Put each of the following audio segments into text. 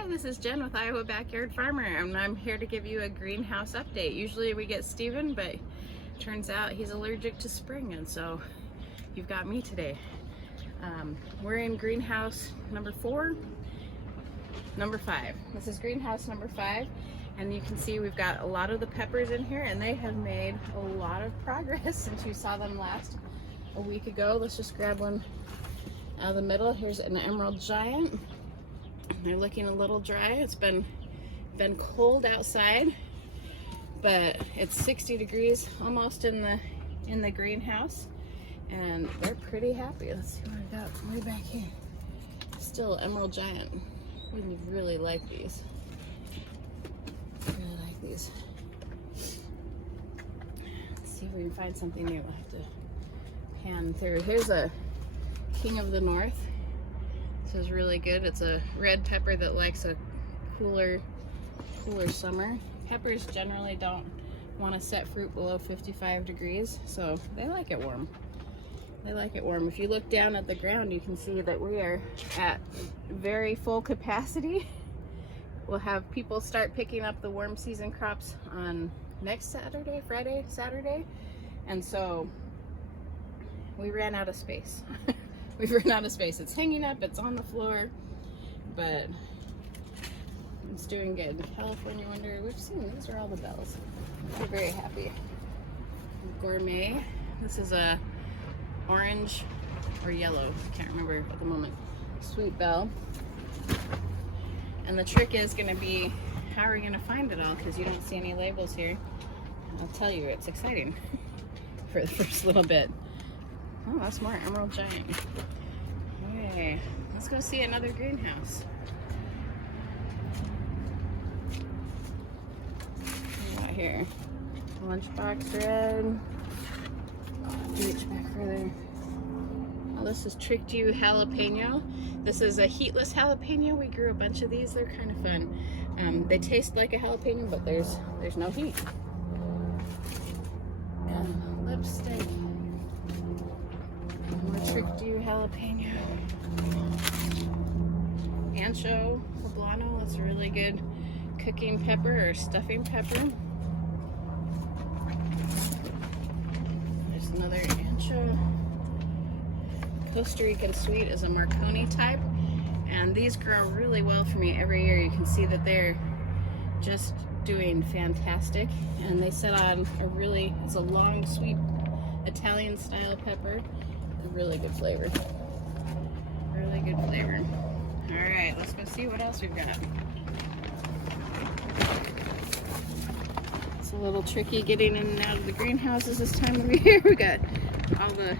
Hi, this is Jen with Iowa Backyard Farmer, and I'm here to give you a greenhouse update. Usually we get Steven, but turns out he's allergic to spring, and so you've got me today. We're in greenhouse number 5. This is greenhouse number 5, and you can see we've got a lot of the peppers in here, and they have made a lot of progress since you saw them last a week ago. Let's just grab one out of the middle. Here's an emerald giant. They're looking a little dry. It's been cold outside, but it's 60 degrees almost in the greenhouse, and they're pretty happy. Let's see what I got way back here. Still emerald giant. We really like these. Really like these. Let's see if we can find something new. We'll have to pan through. Here's a King of the North. This is really good. It's a red pepper that likes a cooler summer. Peppers generally don't want to set fruit below 55 degrees, so they like it warm. They like it warm. If you look down at the ground, you can see that we are at very full capacity. We'll have people start picking up the warm season crops on next Saturday, Friday, Saturday, and so we ran out of space. We've run out of space. It's hanging up, it's on the floor, but it's doing good. California Wonder, we've seen, these are all the bells. We're very happy. Gourmet, this is a orange or yellow, can't remember at the moment. Sweet bell. And the trick is gonna be, how are we gonna find it all? Because you don't see any labels here. I'll tell you, it's exciting for the first little bit. Oh, that's more emerald giant. Okay, let's go see another greenhouse. What do we got here? Lunchbox red. Reach back further. Oh, this is Tricked You jalapeno. This is a heatless jalapeno. We grew a bunch of these. They're kind of fun. They taste like a jalapeno, but there's no heat. And lipstick. More Tricked You jalapeno. Ancho poblano, that's a really good cooking pepper or stuffing pepper. There's another ancho. Costa Rican sweet is a Marconi type, and these grow really well for me every year. You can see that they're just doing fantastic, and they set on it's a long sweet Italian style pepper. Really good flavor. Really good flavor. All right, let's go see what else we've got. It's a little tricky getting in and out of the greenhouses this time of year. We got all the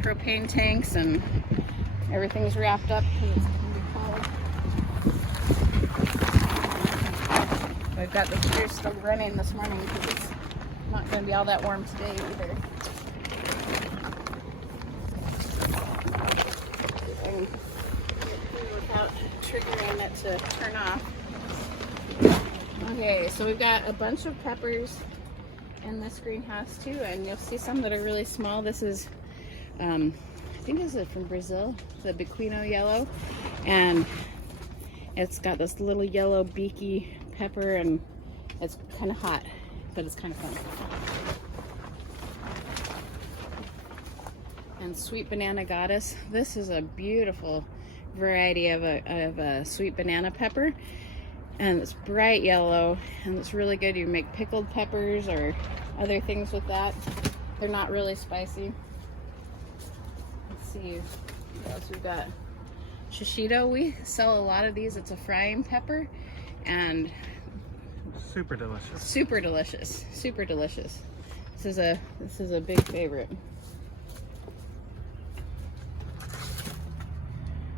propane tanks and everything's wrapped up because it's going to be cold. We've got the heaters still running this morning because it's not going to be all that warm today either. Without triggering it to turn off. Okay, so we've got a bunch of peppers in this greenhouse too, and you'll see some that are really small. This is, I think this is from Brazil, the Bequino yellow, and it's got this little yellow beaky pepper, and it's kind of hot, but it's kind of fun. And sweet banana goddess. This is a beautiful variety of a sweet banana pepper, and it's bright yellow, and it's really good. You make pickled peppers or other things with that. They're not really spicy. Let's see what else we've got. Shishito, we sell a lot of these. It's a frying pepper, and super delicious. Super delicious. Super delicious. This is a big favorite.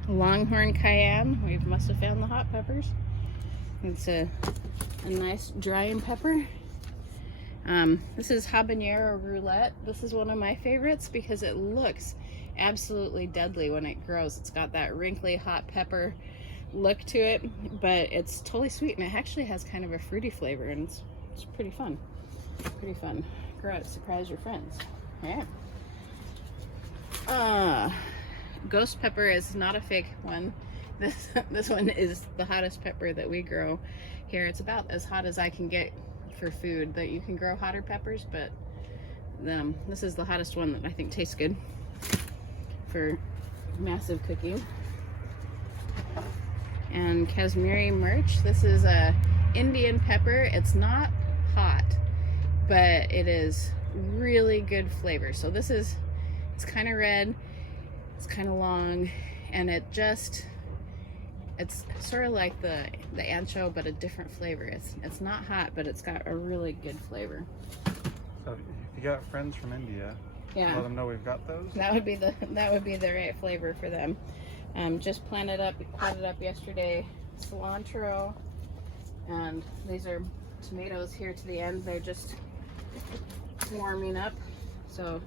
Longhorn cayenne. We must have found the hot peppers. It's a nice drying pepper. This is habanero roulette. This is one of my favorites because it looks absolutely deadly when it grows. It's got that wrinkly hot pepper look to it, but it's totally sweet, and it actually has kind of a fruity flavor, and it's pretty fun. Pretty fun. Grow it, surprise your friends. Yeah. Ghost pepper is not a fake one. This one is the hottest pepper that we grow here. It's about as hot as I can get for food. That you can grow hotter peppers, but this is the hottest one that I think tastes good for massive cooking. And Kashmiri Mirch. This is a Indian pepper. It's not hot, but it is really good flavor. So it's kind of red, it's kind of long, and it's sort of like the ancho, but a different flavor. It's not hot, but it's got a really good flavor. So if you got friends from India, yeah, let them know we've got those. That would be the right flavor for them. Just planted up yesterday cilantro, and these are tomatoes here to the end. They're just warming up. So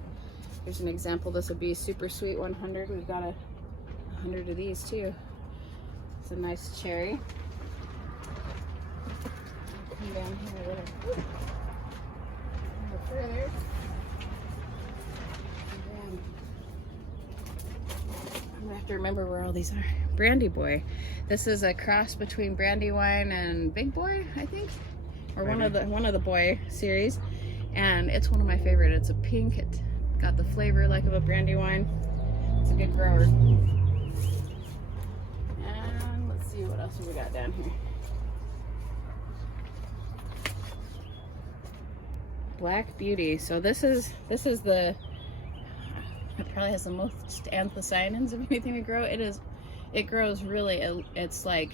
here's an example. This would be super sweet 100. We've got 100 of these too. It's a nice cherry. Come down here a little further. I'm gonna have to remember where all these are. Brandy Boy. This is a cross between Brandywine and Big Boy, I think, or one of the boy series, and it's one of my favorite. It's a pink. It got the flavor like of a Brandywine. It's a good grower. And let's see what else we got down here. Black Beauty. So this is the. It probably has the most anthocyanins of anything we grow. It grows really, it's like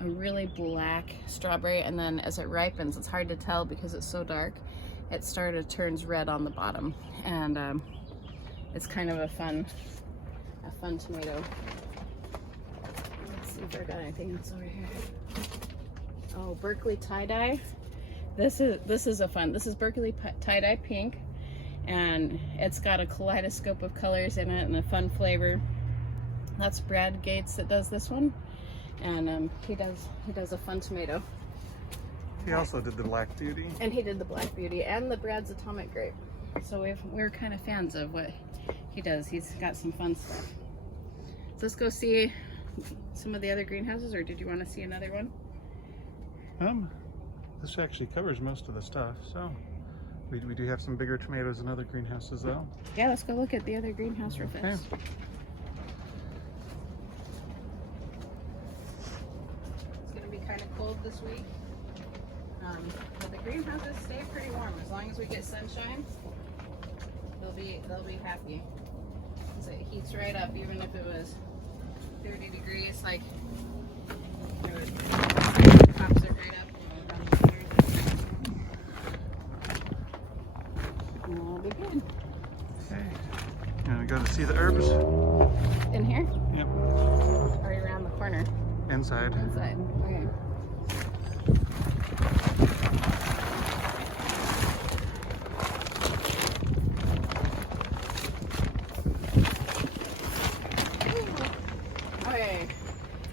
a really black strawberry, and then as it ripens, it's hard to tell because it's so dark. It turns red on the bottom, and it's kind of a fun tomato. Let's see if I got anything else over here. Oh, Berkeley tie-dye. This is Berkeley tie-dye pink. And it's got a kaleidoscope of colors in it and a fun flavor. That's Brad Gates that does this one, and he does a fun tomato. He also did the Black Beauty. And he did the Black Beauty and the Brad's Atomic Grape. So we're kind of fans of what he does. He's got some fun stuff. So let's go see some of the other greenhouses, or did you want to see another one? This actually covers most of the stuff, so. We do have some bigger tomatoes in other greenhouses though. Yeah, let's go look at the other greenhouse real fast. Okay. It's going to be kind of cold this week. But the greenhouses stay pretty warm. As long as we get sunshine, they'll be happy. So it heats right up, even if it was 30 degrees, like it pops it right up. We'll be good. Okay. And we go to see the herbs. In here? Yep. Or around the corner? Inside. Inside. Okay. Okay.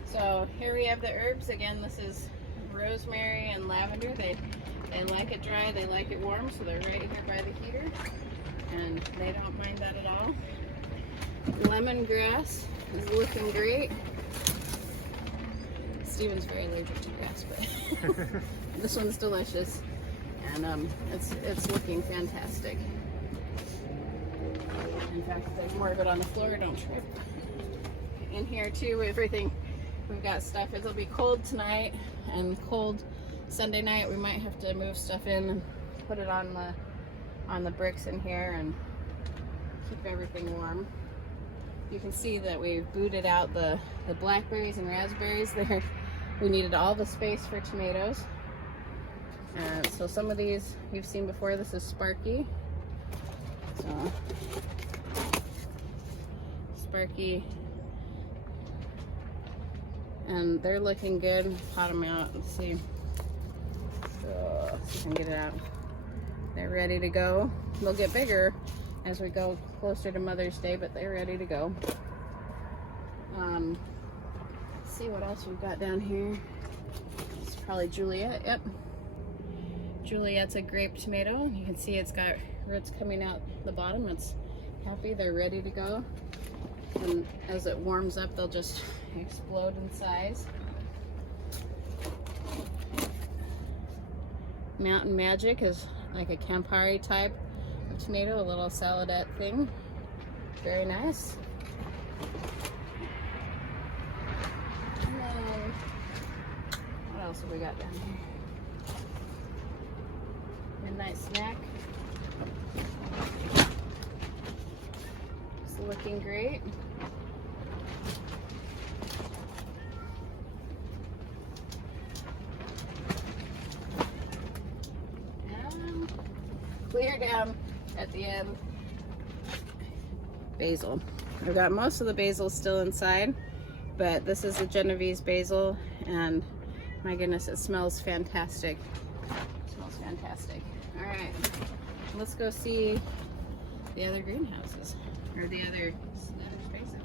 So here we have the herbs. Again, this is rosemary and lavender. They like it dry, they like it warm, so they're right here by the heater, and they don't mind that at all. Lemongrass is looking great. Steven's very allergic to grass, but this one's delicious, and it's looking fantastic. In fact, if there's more of it on the floor, don't trip. In here too, we've got stuff. It'll be cold tonight and cold Sunday night. We might have to move stuff in and put it on the bricks in here and keep everything warm. You can see that we've booted out the blackberries and raspberries there. We needed all the space for tomatoes. So some of these you've seen before. This is Sparky. So Sparky, and they're looking good. Pot them out. Let's see. So you can get it out. They're ready to go. They'll get bigger as we go closer to Mother's Day, but they're ready to go. Let's see what else we've got down here. It's probably Juliet. Yep. Juliet's a grape tomato. You can see it's got roots coming out the bottom. It's happy. They're ready to go. And as it warms up, they'll just explode in size. Mountain Magic is like a Campari type of tomato, a little saladette thing. Very nice. And then, what else have we got down here? Midnight Snack. It's looking great. Clear down at the end. Basil. I've got most of the basil still inside, but this is a Genovese basil, and my goodness, it smells fantastic. It smells fantastic. All right, let's go see the other greenhouses, or the other spaces.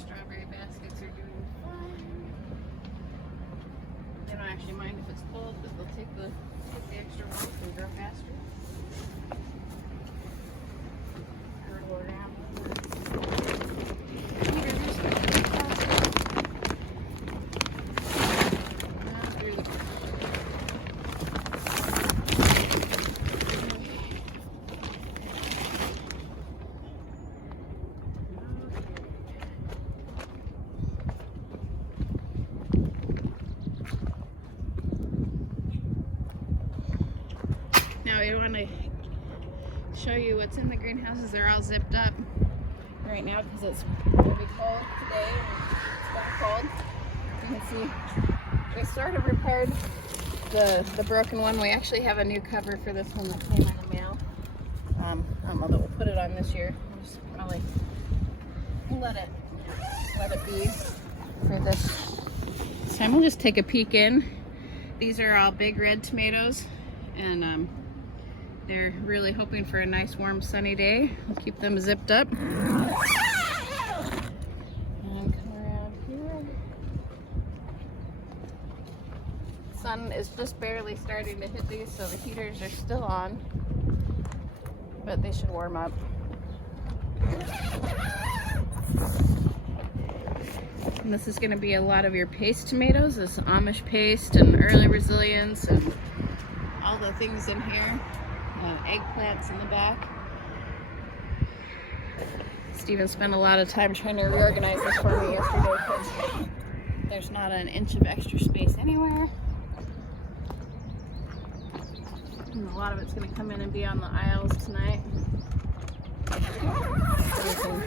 Strawberry baskets are doing fine. They don't actually mind if it's cold, but they'll take the extra warmth and grow faster. Hurdle around. Now I want to show you what's in the greenhouses. They're all zipped up right now because it's going to be cold today. It's been cold. You can see we sort of repaired the broken one. We actually have a new cover for this one that came in the mail. I don't know that we'll put it on this year. We'll just probably let it be for this time. We'll just take a peek in. These are all big red tomatoes, and they're really hoping for a nice warm sunny day. We'll keep them zipped up. And come around here. Sun is just barely starting to hit these, so the heaters are still on, but they should warm up. And this is going to be a lot of your paste tomatoes, this Amish paste and early resilience and all the things in here. Eggplants in the back. Steven spent a lot of time trying to reorganize this for me yesterday because there's not an inch of extra space anywhere. And a lot of it's going to come in and be on the aisles tonight. So you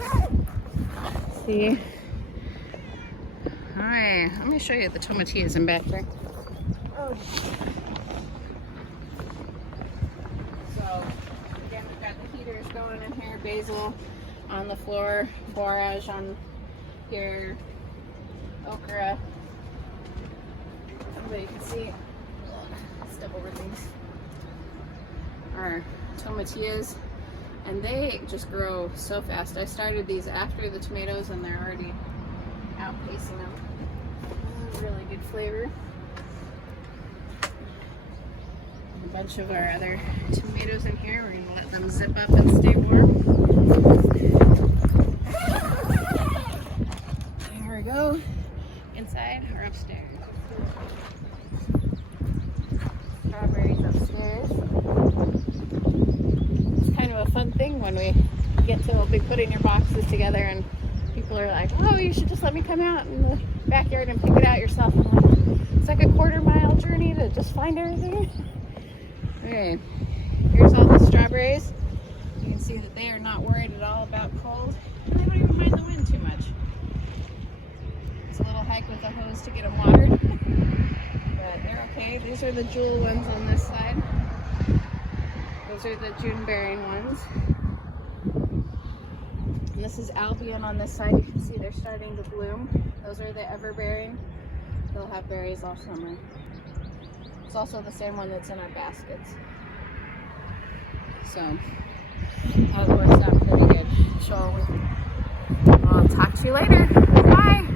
can see. Alright, let me show you the tomatillas in back there. Oh. Going in here, basil on the floor, borage on here, okra. Everybody can see. Step over these. Our tomatillas, and they just grow so fast. I started these after the tomatoes, and they're already outpacing them. Really good flavor. A bunch of our other tomatoes in here. We're going to let them zip up and stay warm. There we go. Inside or upstairs. Strawberries upstairs. It's kind of a fun thing when we get to be putting your boxes together and people are like, oh, you should just let me come out in the backyard and pick it out yourself. I'm like, it's like a quarter-mile journey to just find everything. Okay, here's all the strawberries. You can see that they are not worried at all about cold. And they don't even mind the wind too much. It's a little hike with a hose to get them watered. But they're okay. These are the jewel ones on this side. Those are the June bearing ones. And this is Albion on this side. You can see they're starting to bloom. Those are the ever bearing. They'll have berries all summer. It's also the same one that's in our baskets. So that works out pretty good. So I'll talk to you later. Bye.